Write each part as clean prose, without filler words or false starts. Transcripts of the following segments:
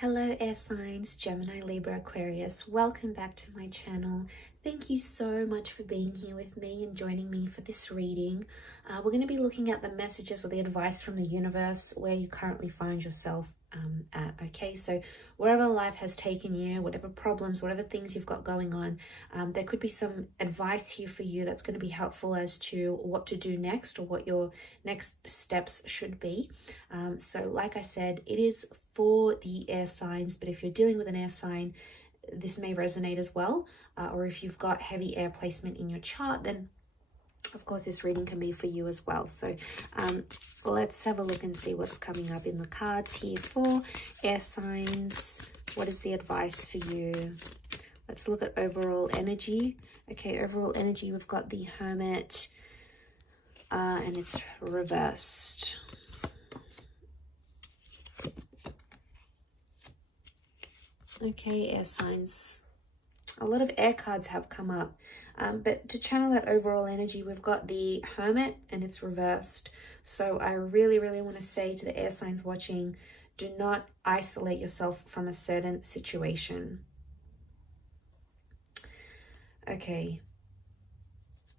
Hello air signs, Gemini, Libra, Aquarius. Welcome back to my channel. Thank you so much for being here with me and joining me for this reading. We're going to be looking at the messages or the advice from the universe where you currently find yourself at. Okay, so wherever life has taken you, whatever problems, whatever things you've got going on, there could be some advice here for you that's going to be helpful as to what to do next or what your next steps should be. So like I said, it is for the air signs, but if you're dealing with an air sign, this may resonate as well. Or if you've got heavy air placement in your chart, then of course this reading can be for you as well. So let's have a look and see what's coming up in the cards here for air signs. What is the advice for you? Let's look at overall energy. Okay, overall energy, we've got the Hermit and it's reversed. Okay, air signs. A lot of air cards have come up. But to channel that overall energy, we've got the Hermit and it's reversed. So I really want to say to the air signs watching, do not isolate yourself from a certain situation. Okay.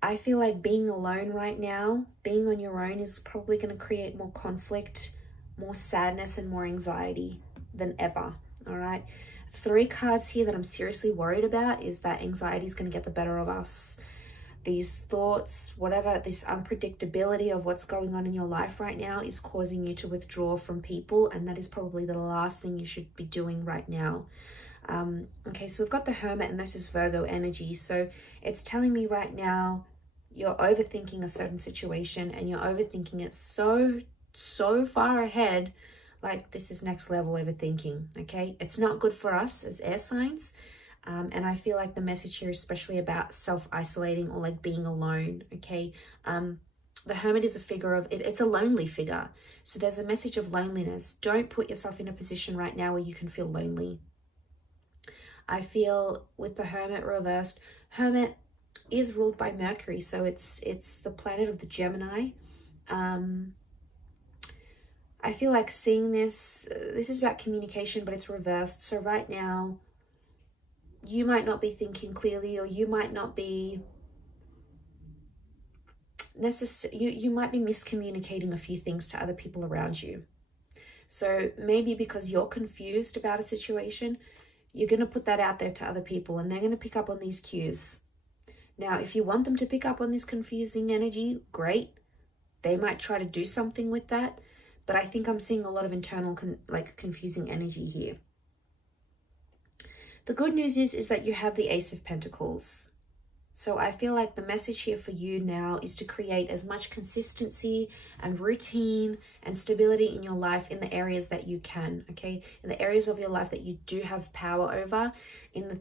I feel like being alone right now, being on your own is probably going to create more conflict, more sadness and more anxiety than ever. All right. 3 cards here that I'm seriously worried about is that anxiety is going to get the better of us. These thoughts, whatever, this unpredictability of what's going on in your life right now is causing you to withdraw from people, and that is probably the last thing you should be doing right now. Okay, so we've got the Hermit and this is Virgo energy. So it's telling me right now you're overthinking a certain situation and you're overthinking it so far ahead. Like this is next level overthinking, okay? It's not good for us as air signs. And I feel like the message here is especially about self-isolating or like being alone, okay? The Hermit is a figure of, it's a lonely figure. So there's a message of loneliness. Don't put yourself in a position right now where you can feel lonely. I feel with the Hermit reversed, Hermit is ruled by Mercury. So it's the planet of the Gemini. I feel like seeing this is about communication, but it's reversed. So right now, you might not be thinking clearly, or you might not be you might be miscommunicating a few things to other people around you. So maybe because you're confused about a situation, you're going to put that out there to other people and they're going to pick up on these cues. Now, if you want them to pick up on this confusing energy, great. They might try to do something with that. But I think I'm seeing a lot of internal confusing energy here. The good news is that you have the Ace of Pentacles. So I feel like the message here for you now is to create as much consistency and routine and stability in your life in the areas that you can, okay? In the areas of your life that you do have power over, in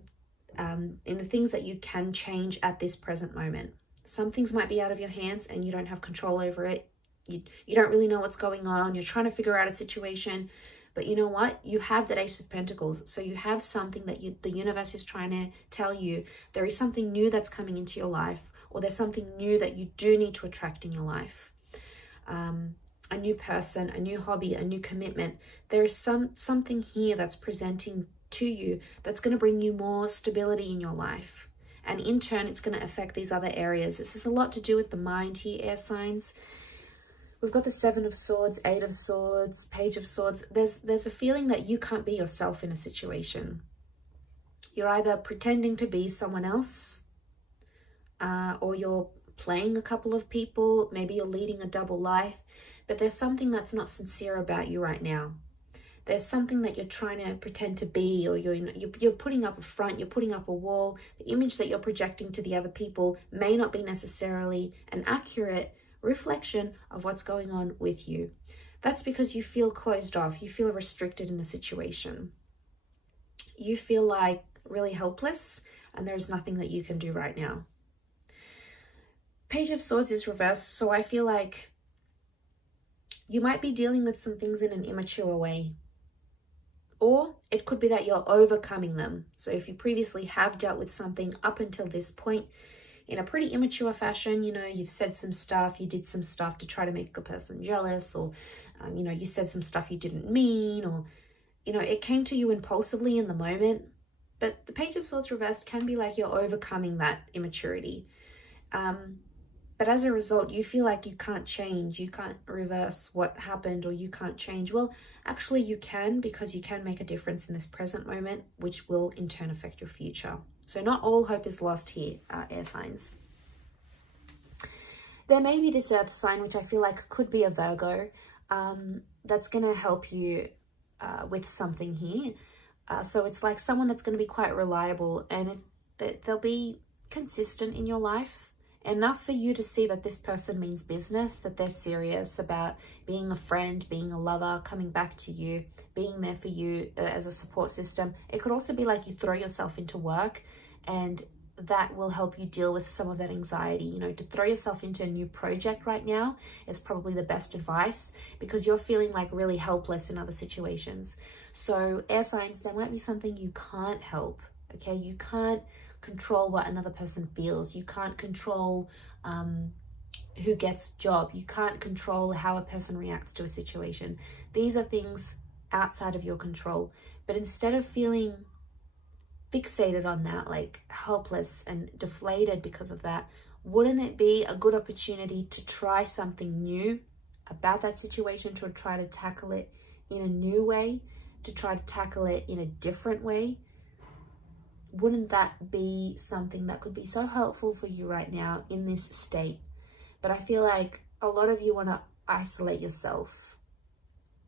the things that you can change at this present moment. Some things might be out of your hands and you don't have control over it. You don't really know what's going on. You're trying to figure out a situation. But you know what? You have that Ace of Pentacles. So you have something that the universe is trying to tell you. There is something new that's coming into your life. Or there's something new that you do need to attract in your life. A new person, a new hobby, a new commitment. There is something here that's presenting to you that's going to bring you more stability in your life. And in turn, it's going to affect these other areas. This has a lot to do with the mind here, air signs. We've got the 7 of Swords, 8 of Swords, Page of Swords. There's a feeling that you can't be yourself in a situation. You're either pretending to be someone else, or you're playing a couple of people. Maybe you're leading a double life, but there's something that's not sincere about you right now. There's something that you're trying to pretend to be, or you're putting up a front, you're putting up a wall. The image that you're projecting to the other people may not be necessarily an accurate reflection of what's going on with you. That's because you feel closed off. You feel restricted in a situation. You feel like really helpless and there's nothing that you can do right now. Page of Swords is reversed. So I feel like you might be dealing with some things in an immature way. Or it could be that you're overcoming them. So if you previously have dealt with something up until this point, in a pretty immature fashion, you know, you've said some stuff, you did some stuff to try to make a person jealous, or, you know, you said some stuff you didn't mean, or you know, it came to you impulsively in the moment, but the Page of Swords reversed can be like you're overcoming that immaturity. But as a result, you feel like you can't change, you can't reverse what happened, or you can't change. Well, actually you can, because you can make a difference in this present moment, which will in turn affect your future. So not all hope is lost here, air signs. There may be this earth sign, which I feel like could be a Virgo, that's going to help you with something here. So it's like someone that's going to be quite reliable, and they'll be consistent in your life. Enough for you to see that this person means business, that they're serious about being a friend, being a lover, coming back to you, being there for you as a support system. It could also be like you throw yourself into work, and that will help you deal with some of that anxiety. You know, to throw yourself into a new project right now is probably the best advice, because you're feeling like really helpless in other situations. So air signs, there might be something you can't help, okay? You can't control what another person feels. You can't control who gets job. You can't control how a person reacts to a situation. These are things outside of your control. But instead of feeling fixated on that, like helpless and deflated because of that, wouldn't it be a good opportunity to try something new about that situation, to try to tackle it in a new way, to try to tackle it in a different way? Wouldn't that be something that could be so helpful for you right now in this state? But I feel like a lot of you want to isolate yourself,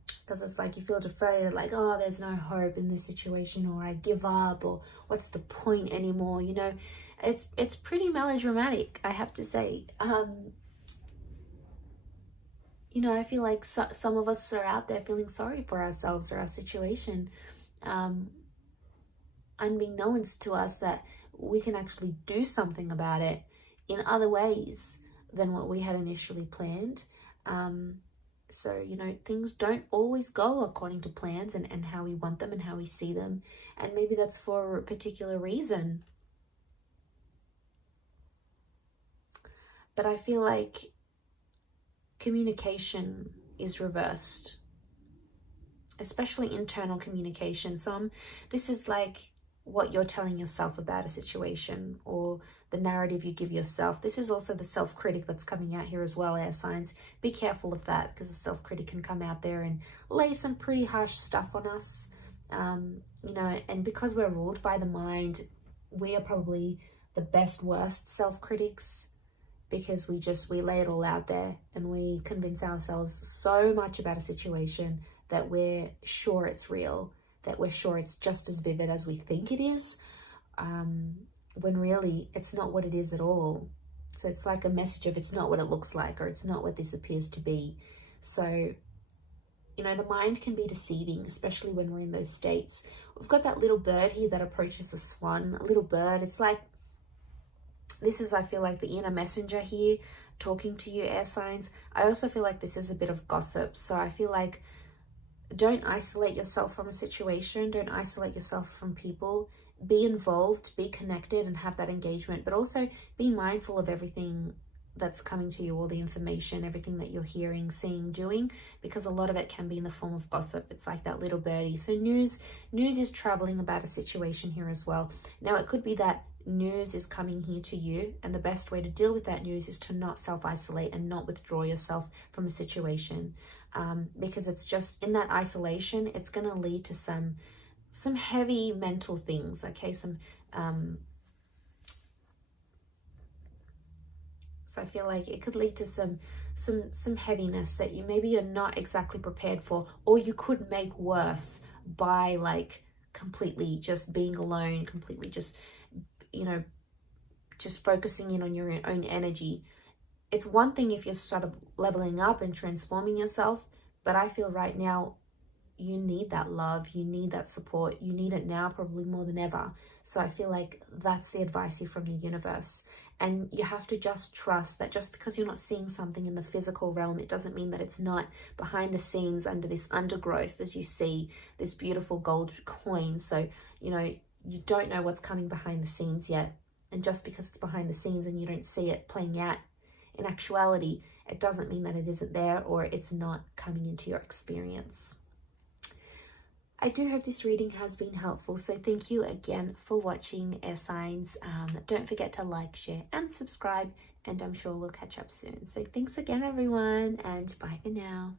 because it's like you feel deflated, like, oh, there's no hope in this situation, or I give up, or what's the point anymore? You know, it's pretty melodramatic, I have to say. You know, I feel like some of us are out there feeling sorry for ourselves or our situation, unbeknownst to us that we can actually do something about it in other ways than what we had initially planned. So, you know, things don't always go according to plans and how we want them and how we see them. And maybe that's for a particular reason. But I feel like communication is reversed, especially internal communication. So this is like what you're telling yourself about a situation, or the narrative you give yourself. This is also the self-critic that's coming out here as well, air signs. Be careful of that, because the self-critic can come out there and lay some pretty harsh stuff on us. You know, and because we're ruled by the mind, we are probably the best, worst self-critics, because we lay it all out there and we convince ourselves so much about a situation that we're sure it's real, that we're sure it's just as vivid as we think it is, when really it's not what it is at all. So it's like a message of it's not what it looks like, or it's not what this appears to be. So, you know, the mind can be deceiving, especially when we're in those states. We've got that little bird here that approaches the swan, a little bird. It's like, this is, I feel like, the inner messenger here talking to you, air signs. I also feel like this is a bit of gossip. So I feel like, don't isolate yourself from a situation. Don't isolate yourself from people. Be involved, be connected, and have that engagement. But also be mindful of everything that's coming to you, all the information, everything that you're hearing, seeing, doing, because a lot of it can be in the form of gossip. It's like that little birdie. So news is traveling about a situation here as well. Now, it could be that news is coming here to you, and the best way to deal with that news is to not self-isolate and not withdraw yourself from a situation, because it's just in that isolation, it's going to lead to some heavy mental things, okay? So I feel like it could lead to some heaviness that you're not exactly prepared for, or you could make worse by like completely just being alone, completely just, you know, just focusing in on your own energy. It's one thing if you're sort of leveling up and transforming yourself, but I feel right now you need that love, you need that support, you need it now probably more than ever. So I feel like that's the advice here from the universe. And you have to just trust that just because you're not seeing something in the physical realm, it doesn't mean that it's not behind the scenes under this undergrowth, as you see this beautiful gold coin. So, you know, you don't know what's coming behind the scenes yet. And just because it's behind the scenes and you don't see it playing out in actuality, it doesn't mean that it isn't there or it's not coming into your experience. I do hope this reading has been helpful. So thank you again for watching, air signs. Don't forget to like, share, and subscribe. And I'm sure we'll catch up soon. So thanks again, everyone, and bye for now.